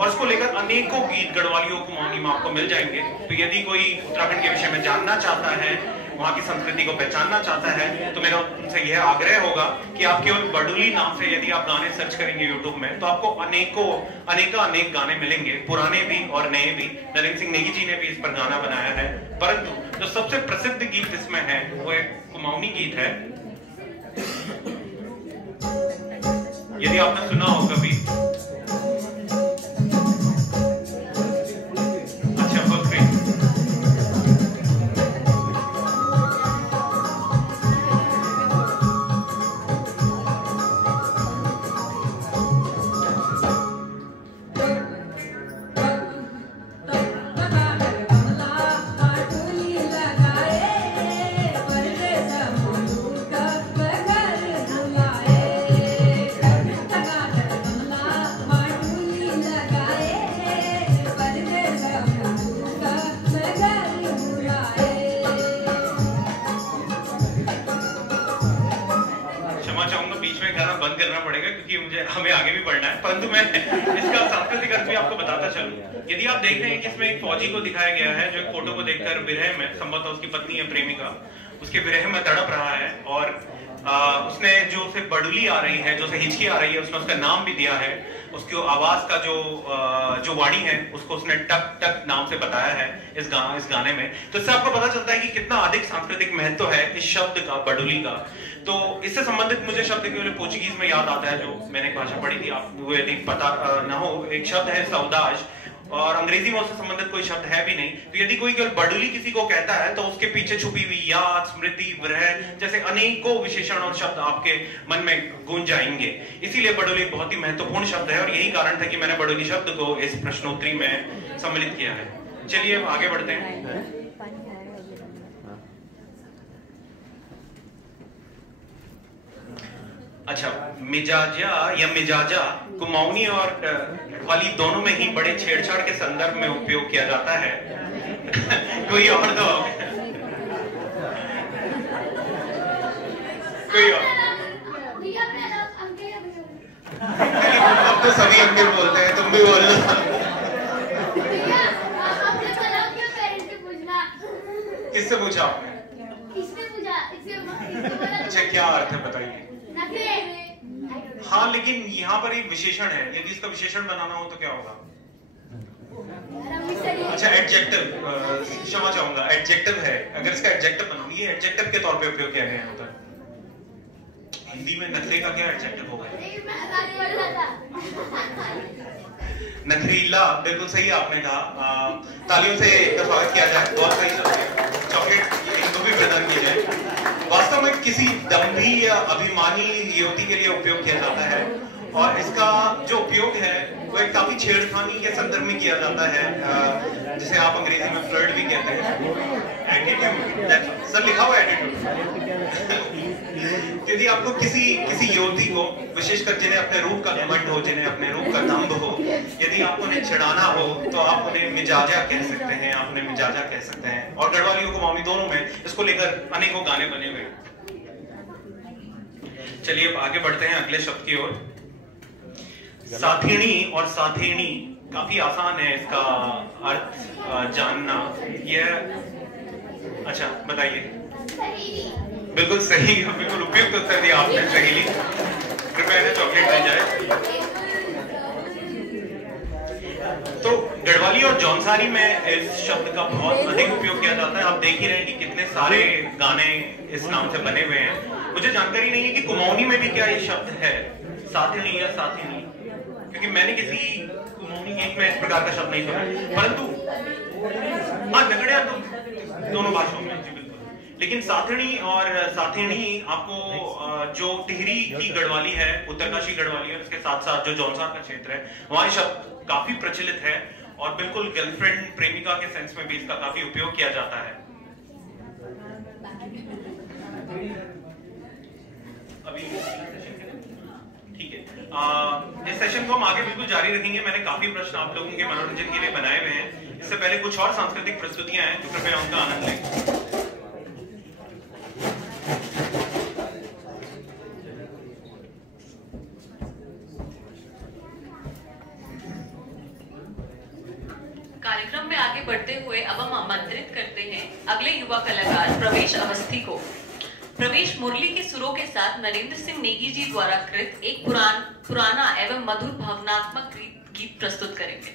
और इसको लेकर अनेकों गीत गढ़वालियों कुमाऊनी में आपको मिल जाएंगे। तो यदि कोई उत्तराखंड के विषय में जानना चाहता है, वहां की संस्कृति को पहचानना चाहता है, तो मेरा उनसे यह आग्रह होगा कि आप केवल बडुली नाम से यदि आप गाने सर्च करेंगे यूट्यूब में, तो आपको अनेक गाने मिलेंगे, पुराने भी और नए भी। नरेंद्र सिंह नेगी जी ने भी इस पर गाना बनाया है, परंतु जो सबसे प्रसिद्ध गीत इसमें है वो एक कुमाऊनी गीत है। यदि आपने सुना हो कभी, हमें आगे भी बढ़ना है, परंतु मैं इसका सांस्कृतिक अर्थ भी आपको बताता चलूं। यदि आप देख रहे हैं कि इसमें एक फौजी को दिखाया गया है जो एक फोटो को देखकर विरह में, संभवतः उसकी पत्नी या प्रेमिका उसके विरह में तड़प रहा है, और उसने जो उसे बडुली आ रही है, जो उसे हिचकी आ रही है, उसने उसका नाम भी दिया है। उसकी आवाज का जो वाणी है उसको उसने टक टक नाम से बताया है इस गाने में। तो इससे आपको पता चलता है कि कितना अधिक सांस्कृतिक महत्व है इस शब्द का, बडुली का। तो इससे संबंधित मुझे शब्द केवल पोर्चुगीज में याद आता है, जो मैंने एक भाषा पढ़ी थी, आपको यदि पता ना हो, एक शब्द है सौदाज, और अंग्रेजी में उससे संबंधित कोई शब्द है भी नहीं। तो यदि कोई केवल बडुली किसी को कहता है तो उसके पीछे छुपी हुई याद, स्मृति, विरह जैसे अनेकों विशेषण और शब्द आपके मन में गूंज जाएंगे। इसीलिए बडुली बहुत ही महत्वपूर्ण शब्द है, और यही कारण था कि मैंने बडुली शब्द को इस प्रश्नोत्तरी में सम्मिलित किया है। चलिए अब आगे बढ़ते हैं। अच्छा, मिजाजा या मिजाजा कुमाऊनी और वाली दोनों में ही बड़े छेड़छाड़ के संदर्भ में उपयोग किया जाता है। कोई और दो, कोई और। अब तो सभी अंकल बोलते हैं, तुम भी बोल लो। किससे पूछा आपने? किसने पूछा? अच्छा, क्या अर्थ है बताइए? हाँ, लेकिन यहाँ पर एक विशेषण है, यदि इसका विशेषण बनाना हो तो क्या होगा? अच्छा, एडजेक्टिव, क्षमा चाहूंगा, एडजेक्टिव है। अगर इसका एडजेक्टिव बनाओ, ये एडजेक्टिव के तौर पे उपयोग किया गया होता है। हिंदी में नखरे का क्या एडजेक्टिव होगा? नखरीला, बिल्कुल सही आपने कहा। तालियों से स्वागत किया जाए, बहुत सही शब्द। चॉकलेट इनको भी प्रदान किया जाए। वास्तव में किसी दम्भी या अभिमानी युवती के लिए उपयोग किया जाता है, और इसका जो उपयोग है वो एक काफी छेड़खानी के संदर्भ में किया जाता है, जिसे आप अंग्रेजी में फ्लर्ट भी कहते हैं। एटीट्यूड, सर लिखा हुआ एटीट्यूड। यदि आपको किसी युवती को, विशेषकर जिन्हें अपने रूप का घमंड हो, जिन्हें अपने रूप का दंभ हो, यदि आप उन्हें चिढ़ाना हो तो आप उन्हें मिजाजा कह सकते हैं, आप उन्हें मिजाजा कह सकते हैं। और गढ़वालियों कुमाऊनी दोनों में इसको लेकर अनेकों गाने बने हुए। चलिए अब आगे बढ़ते हैं अगले शब्द की ओर। साथीणी और साथेणी, काफी आसान है इसका अर्थ जानना। यह, अच्छा बताइए। बिल्कुल सही, बिल्कुल उपयुक्त उत्तर दिया आपने, सहेली। कृपया इन्हें चॉकलेट दी जाए। तो गढ़वाली और जौनसारी में इस शब्द का बहुत अधिक उपयोग किया जाता है। आप देख ही रहे हैं कि कितने सारे गाने इस नाम से बने हुए हैं। मुझे जानकारी नहीं है कि कुमाऊनी में भी क्या ये शब्द है, साथीणी या साथीनी, क्योंकि मैंने किसी कुमाऊनी गीत में इस प्रकार का शब्द नहीं सुना। परंतु हाँ, नगड़िया तो दोनों भाषाओं में, जी बिल्कुल। लेकिन साथीणी और साथेणी आपको जो टिहरी की गढ़वाली है, उत्तरकाशी गढ़वाली है, उसके साथ साथ जो जौनसार का क्षेत्र है, वहां शब्द काफी प्रचलित है, और बिल्कुल गर्लफ्रेंड, प्रेमिका के सेंस में भी इसका काफी उपयोग किया जाता है। अभी ठीक है, इस सेशन को हम आगे बिल्कुल जारी रखेंगे। मैंने काफी प्रश्न आप लोगों के मनोरंजन के लिए बनाए हुए हैं। इससे पहले कुछ और सांस्कृतिक प्रस्तुतियां हैं, तो कृपया उनका आनंद लें। कार्यक्रम में आगे बढ़ते हुए अब हम आमंत्रित करते हैं अगले युवा कलाकार प्रवेश अवस्थी को। प्रवेश मुरली के सुरों के साथ नरेंद्र सिंह नेगी जी द्वारा कृत एक पुराना एवं मधुर भावनात्मक गीत प्रस्तुत करेंगे।